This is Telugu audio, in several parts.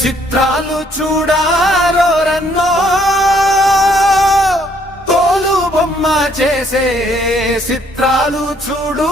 చిత్రాలు చూడారో రన్నో తోలు బొమ్మ చేసే చిత్రాలు చూడు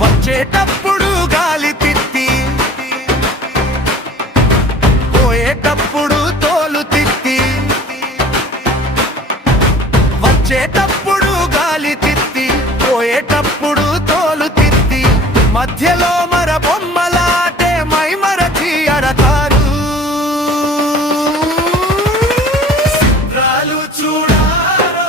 వచ్చేటప్పుడు గాలి తిత్తి పోయేటప్పుడు తోలు తిత్తి వచ్చేటప్పుడు గాలి తిత్తి పోయేటప్పుడు తోలు తిత్తి మధ్యలో మర బొమ్మలాటే మై మరచి అడతారు చిత్రాలు చూడారో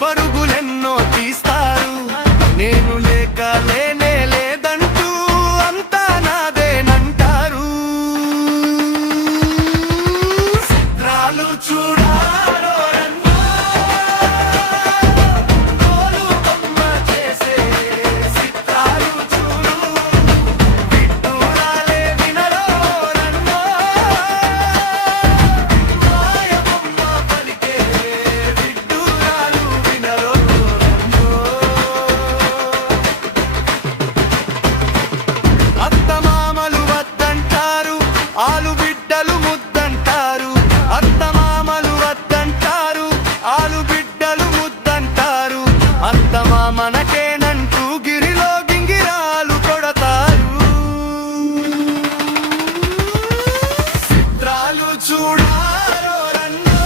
పరుగులెన్నో తీస్తారు నేను లేక లేనే లేదంటూ అంతా నాదేనంటారు చిత్రాలు చూడారో ఆలు బిడ్డలు ముద్దంటారు అత్తమామలు వద్దంటారు ఆలు బిడ్డలు ముద్దంటారు అత్తమామనకేనంటూ గిరిలో గింగిరాలు కొడతారు చిత్రాలు చూడారో రన్నో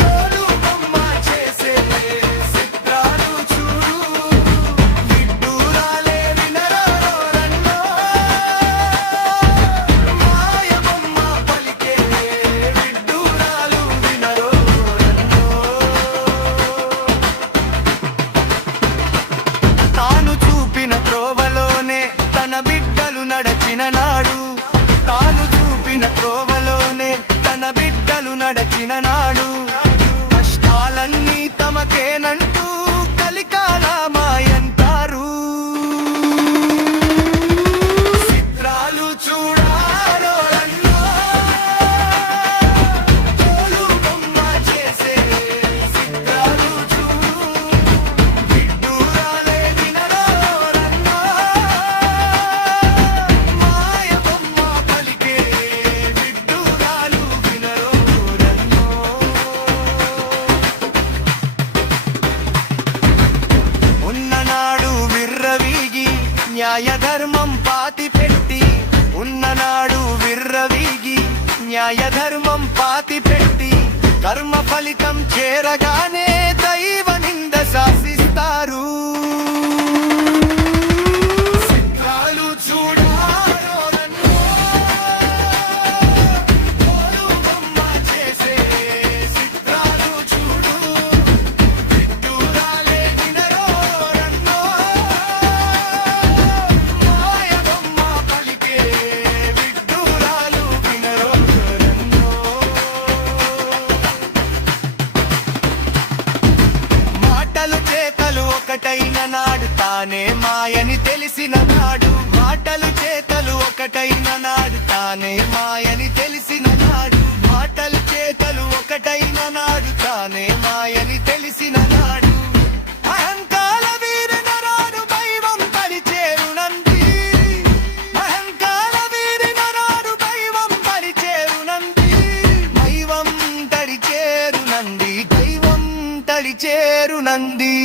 తోలు బొమ్మ చేసే చిత్రాలు చూడు విడ్డూరాలే వినరో రన్నో నడచిన నాడు తాను చూపిన త్రోవలోనే తన బిడ్డలు నడచిన నాడు కష్టాలన్నీ తమకేనంటూ కలికాల మాయంటారు చిత్రాలు చూడారో రన్నో తోలు బొమ్మ చేసే చిత్రాలు చూడు విడ్డూరాలే వినరో రన్నో న్యాయ ధర్మం పాతి పెట్టి ఉన్ననాడు విర్రవీగి న్యాయ ధర్మం పాతి పెట్టి కర్మ ఫలితం చేరగానే దైవ నింద శాసిస్తారు చిత్రాలు చూడారో రన్నో తోలు బొమ్మ చేసే చిత్రాలు చూడు విడ్డూరాలే వినరో రన్నో ఒకటైన నాడు తానే మాయని తెలిసిన నాడు మాటలు చేతలు ఒకటైన నాడు తానే మాయని తెలిసిన నాడు మాటలు చేతలు ఒకటైన నాడు తానే మాయని తెలిసిన నాడు అహంకార వీర నరాడు దైవం పరిచేరునంది అహంకార వీర నరాడు దైవం పరిచేరునంది దైవం తడి చేరు నంది